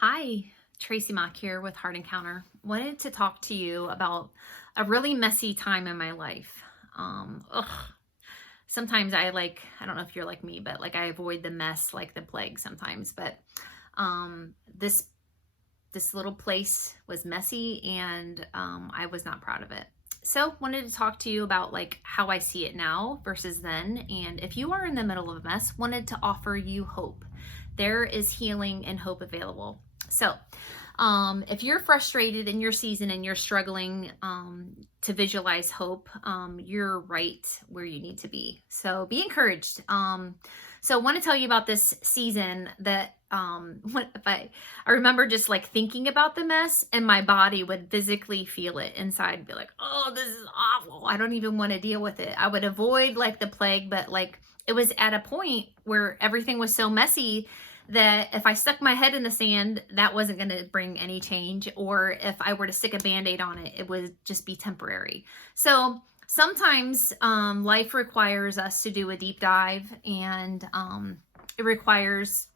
Hi, Tracy Mock here with Heart Encounter. Wanted to talk to you about a really messy time in my life. Ugh. Sometimes I don't know if you're like me, but like I avoid the mess like the plague sometimes. But um, this this little place was messy, and I was not proud of it. So wanted to talk to you about like how I see it now versus then. And if you are in the middle of a mess, wanted to offer you hope. There is healing and hope available. So if you're frustrated in your season and you're struggling to visualize hope, you're right where you need to be. So be encouraged. So I want to tell you about this season that what if I remember just like thinking about the mess, and my body would physically feel it inside and be like, oh, this is awful. I don't even want to deal with it. I would avoid like the plague, but like it was at a point where everything was so messy that if I stuck my head in the sand, that wasn't going to bring any change. Or if I were to stick a band-aid on it, it would just be temporary. So sometimes life requires us to do a deep dive, and it requires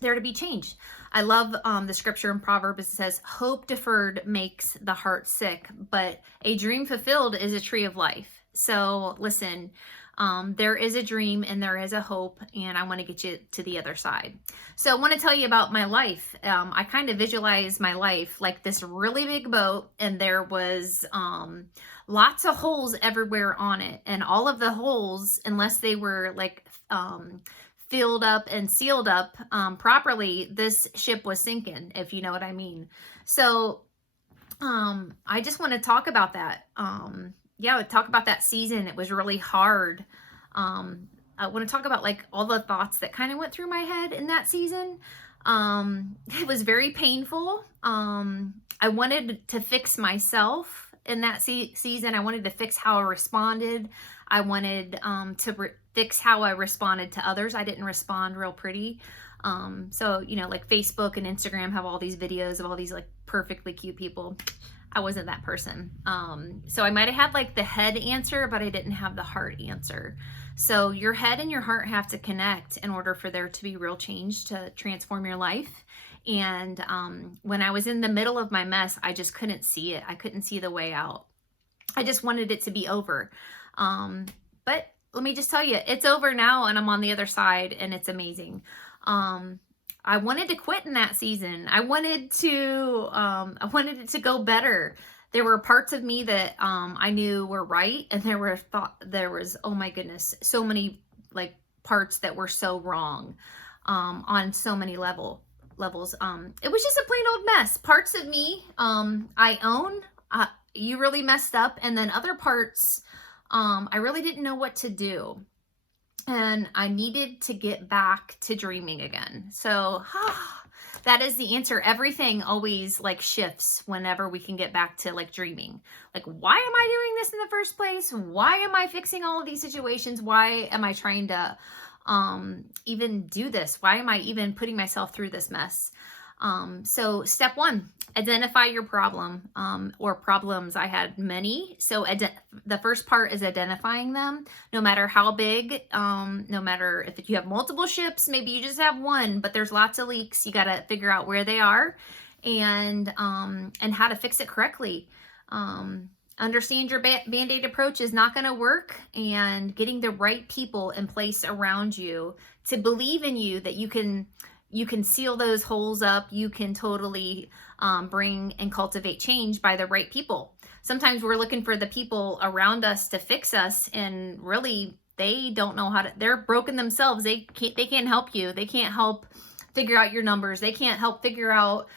there to be change. I love the scripture in Proverbs. It says, hope deferred makes the heart sick, but a dream fulfilled is a tree of life. So listen, there is a dream and there is a hope, and I want to get you to the other side. So I want to tell you about my life. I kind of visualize my life like this really big boat, and there was lots of holes everywhere on it. And all of the holes, unless they were like filled up and sealed up properly, this ship was sinking, if you know what I mean. So I just want to talk about that. Yeah, talk about that season. It was really hard. I want to talk about like all the thoughts that kind of went through my head in that season. It was very painful. I wanted to fix myself in that season. I wanted to fix how I responded. I wanted to fix how I responded to others. I didn't respond real pretty. So, you know, like Facebook and Instagram have all these videos of all these like perfectly cute people. I wasn't that person. So I might have had like the head answer, but I didn't have the heart answer. So your head and your heart have to connect in order for there to be real change to transform your life. And when I was in the middle of my mess, I just couldn't see it. I couldn't see the way out. I just wanted it to be over. But let me just tell you, it's over now, and I'm on the other side, and it's amazing. I wanted to quit in that season. I wanted it to go better. There were parts of me that I knew were right, and there was, oh my goodness, so many like parts that were so wrong on so many levels. It was just a plain old mess. Parts of me I own. You really messed up, and then other parts I really didn't know what to do. And I needed to get back to dreaming again. So that is the answer. Everything always like shifts whenever we can get back to like dreaming. Like, why am I doing this in the first place? Why am I fixing all of these situations? Why am I trying to even do this? Why am I even putting myself through this mess? So step one, identify your problem or problems. I had many. So the first part is identifying them, no matter how big, no matter if you have multiple ships, maybe you just have one, but there's lots of leaks. You got to figure out where they are and how to fix it correctly. Understand your band-aid approach is not going to work, and getting the right people in place around you to believe in you that you can seal those holes up. You can totally bring and cultivate change by the right people. Sometimes we're looking for the people around us to fix us, and really they don't know how to. They're broken themselves. They can't help you. They can't help figure out your numbers. They can't help figure out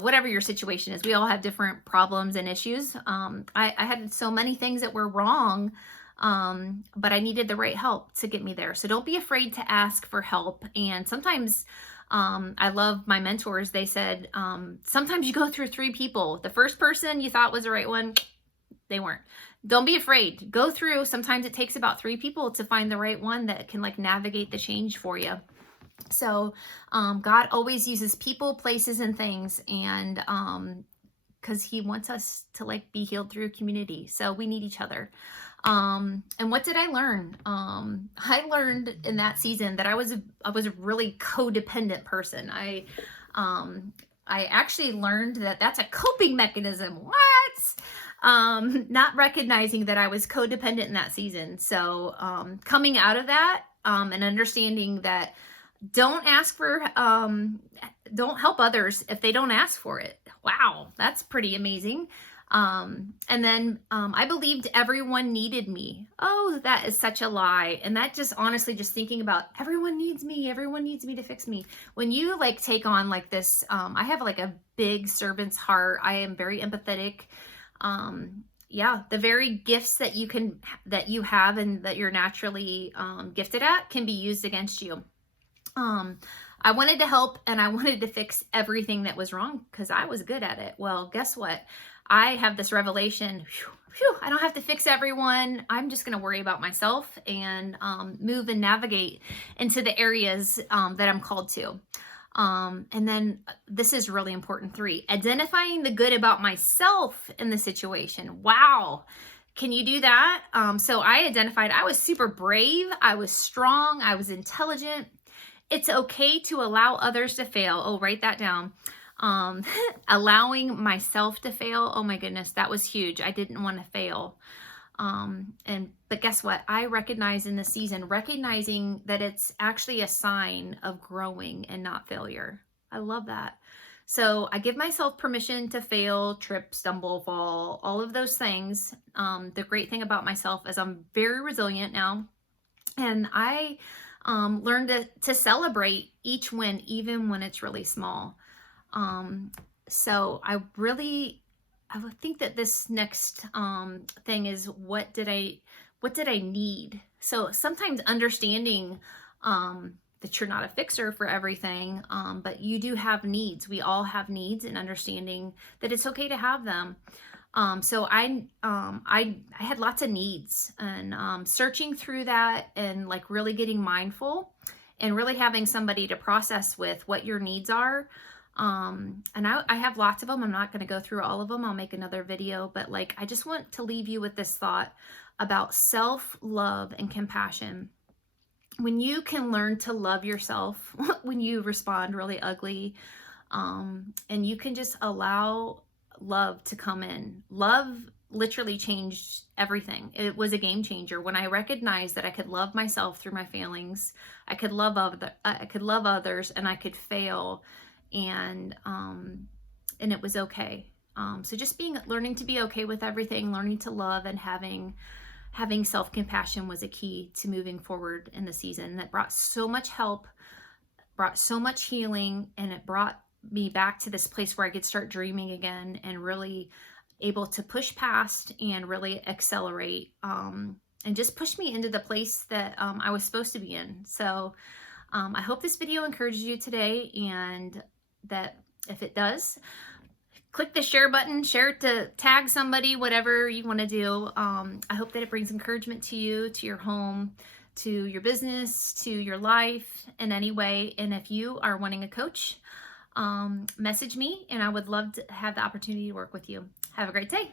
whatever your situation is. We all have different problems and issues. I had so many things that were wrong, but I needed the right help to get me there. So don't be afraid to ask for help. And sometimes I love my mentors. They said, sometimes you go through 3 people. The first person you thought was the right one, they weren't. Don't be afraid. Go through. Sometimes it takes about 3 people to find the right one that can like navigate the change for you. So God always uses people, places, and things, and because he wants us to like be healed through community. So we need each other. And what did I learn? I learned in that season that I was a really codependent person. I actually learned that that's a coping mechanism. What? Not recognizing that I was codependent in that season. So coming out of that and understanding that don't ask for, don't help others if they don't ask for it. Wow, that's pretty amazing. And then I believed everyone needed me. Oh, that is such a lie. And that just honestly, just thinking about everyone needs me to fix me. When you like take on like this, I have like a big servant's heart. I am very empathetic. Yeah, the very gifts that you have and that you're naturally gifted at can be used against you. I wanted to help and I wanted to fix everything that was wrong because I was good at it. Well, guess what? I have this revelation. I don't have to fix everyone. I'm just going to worry about myself and move and navigate into the areas that I'm called to. And then this is really important. 3, identifying the good about myself in the situation. Wow. Can you do that? So I identified I was super brave. I was strong. I was intelligent. It's okay to allow others to fail. Oh, write that down. Allowing myself to fail. Oh my goodness, that was huge. I didn't want to fail. But guess what? I recognize in the season, recognizing that it's actually a sign of growing and not failure. I love that. So I give myself permission to fail, trip, stumble, fall, all of those things. The great thing about myself is I'm very resilient now. And I learned to celebrate each win, even when it's really small. So I would think that this next thing is what did I need? So sometimes understanding that you're not a fixer for everything, but you do have needs. We all have needs, and understanding that it's okay to have them. So I had lots of needs, and searching through that and like really getting mindful and really having somebody to process with what your needs are. And I have lots of them. I'm not going to go through all of them. I'll make another video, but like, I just want to leave you with this thought about self-love and compassion. When you can learn to love yourself, when you respond really ugly, and you can just allow love to come in. Love literally changed everything. It was a game changer when I recognized that I could love myself through my feelings. I could love others, and I could fail, and it was okay. So just learning to be okay with everything, learning to love, and having self-compassion was a key to moving forward in the season. That brought so much help, brought so much healing, and it brought me back to this place where I could start dreaming again and really able to push past and really accelerate, and just push me into the place that I was supposed to be in. So I hope this video encourages you today, and that if it does, click the share button, share it to tag somebody, whatever you want to do. I hope that it brings encouragement to you, to your home, to your business, to your life in any way. And if you are wanting a coach, message me, and I would love to have the opportunity to work with you. Have a great day.